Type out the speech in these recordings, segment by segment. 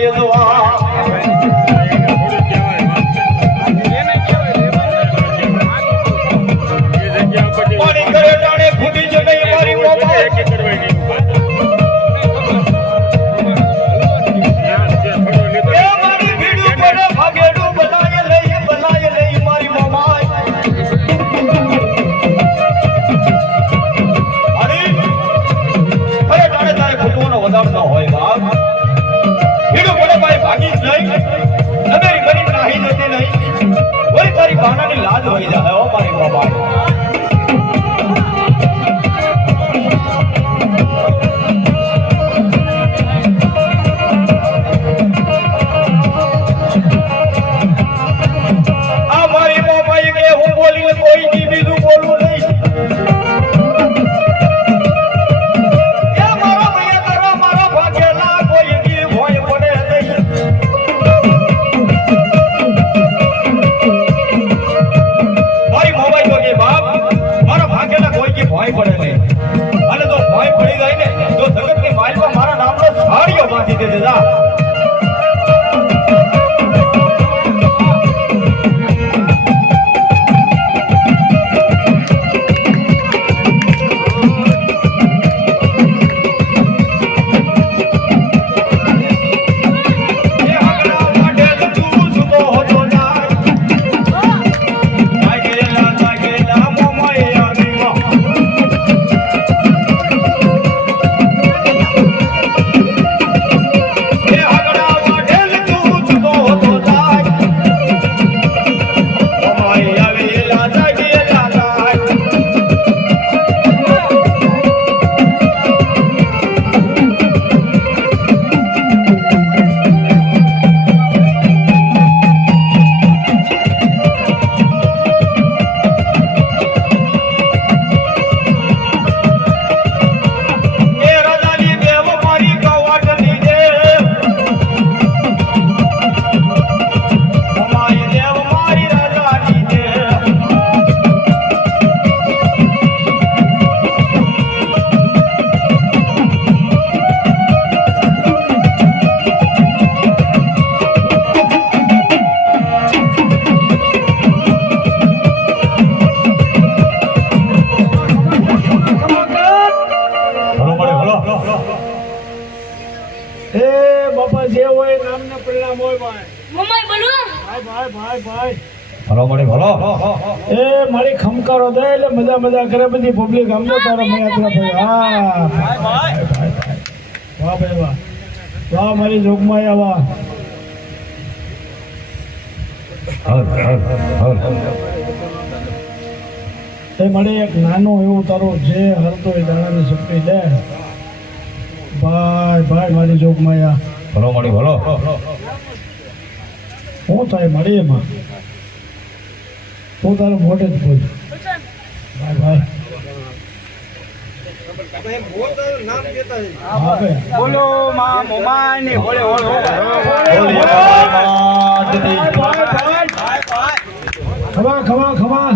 મોમાય જોવા લાજ હોય જાય હો મારી બાબા મારી ખમકારો દે એટલે મજા મજા કરે બધી પબ્લિક આમનો તારો મયાત્રા ભાઈ હા ભાઈ વાહ ભાઈ વાહ વાહ મારી જોગમાં આવા તે મળે એક નાનો એવું તારો જે હરતો એ દાણાની શક્તિ દે ભાઈ ભાઈ મારી જોગમાં ભલો મળી ભલો શું થાય મળી એમાં તું તારું મોઢે જ બોલ ભાઈ બોલો માં મોમાની બોલે ખવા ખવા ખવા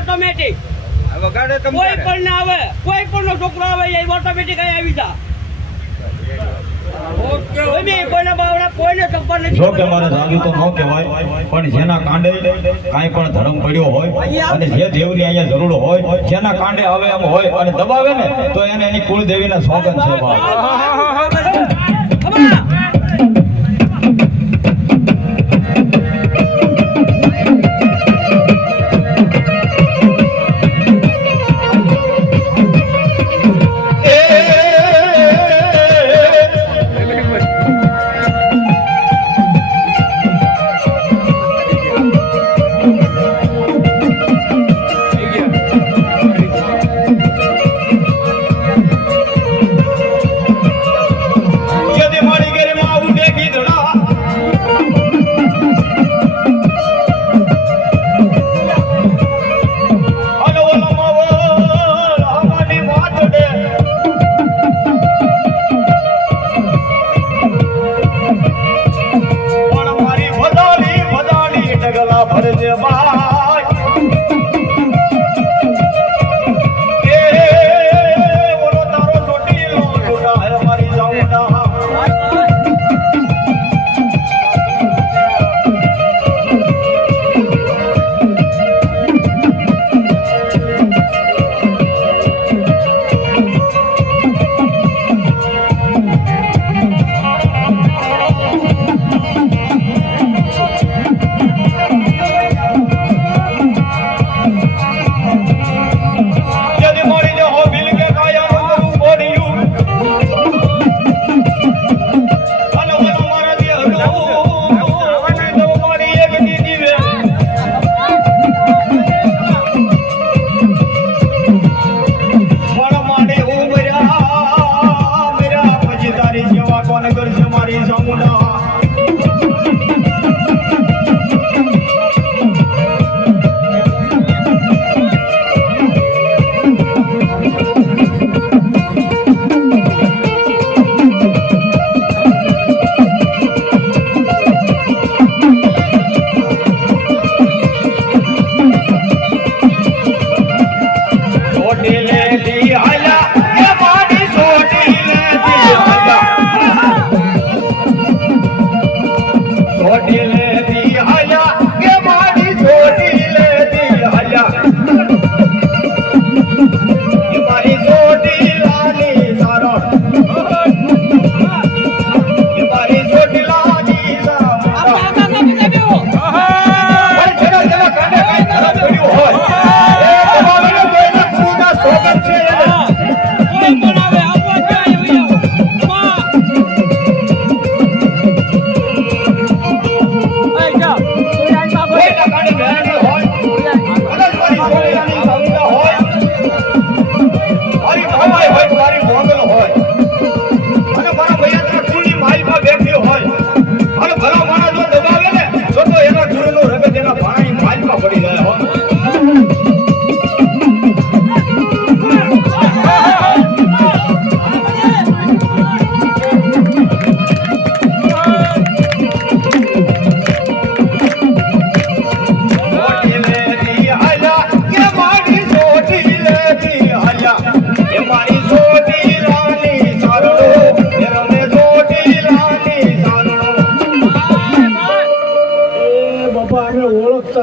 ઓટોમેટિક વગાડે તમે કોઈ પણ ના આવે, કોઈ પણ નો છોકરો આવે એ ઓટોમેટિક આવી જા. કોઈ બી કોઈના બાવડા કોઈને ચપ્પલ નથી. જો કે મારે જાદુ તો ન કહેવાય, પણ જેના કાંડે કાંઈ પણ ધર્મ પડ્યો હોય અને જે દેવની અહીંયા જરૂર હોય, જેના કાંડે આવે એમ હોય અને દબાવે ને તો એને એની કુળદેવીના સોગંદ છે બાપ. ખબર?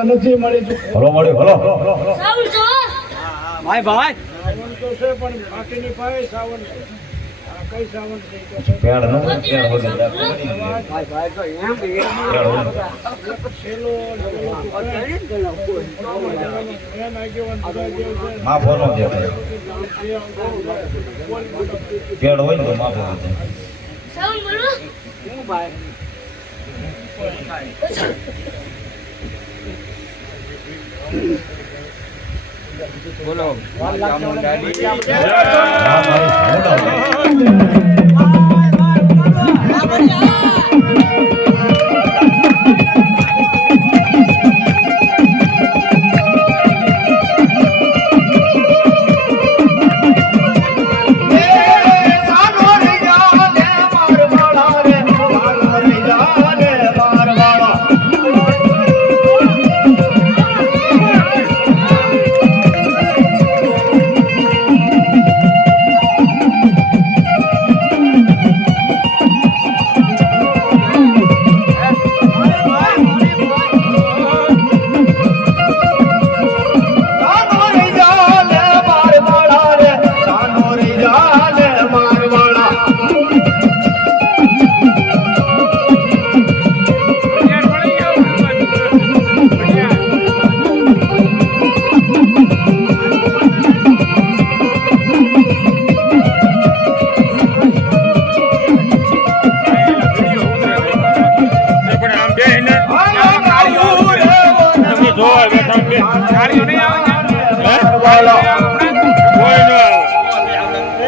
નથી મળી તો ભલો મળ્યો ભલો. ભાઈ ભાઈ સાવન તો છે પણ બાકીની પાસે સાવન છે. આ કઈ સાવન છે તો છે પેડ નો પેડ વગર ભાઈ ભાઈ તો એમ છેલ્લો એમ આગેવાન માં ફોનો દે પેડ હોય તો માં ફોનો દે. હું ભાઈ બોલો ચામુંડાડી આ મારી સાઉન્ડ આવે. છાળીઓ નહીં આવે હે? બોલો. કોઈ ન આવે.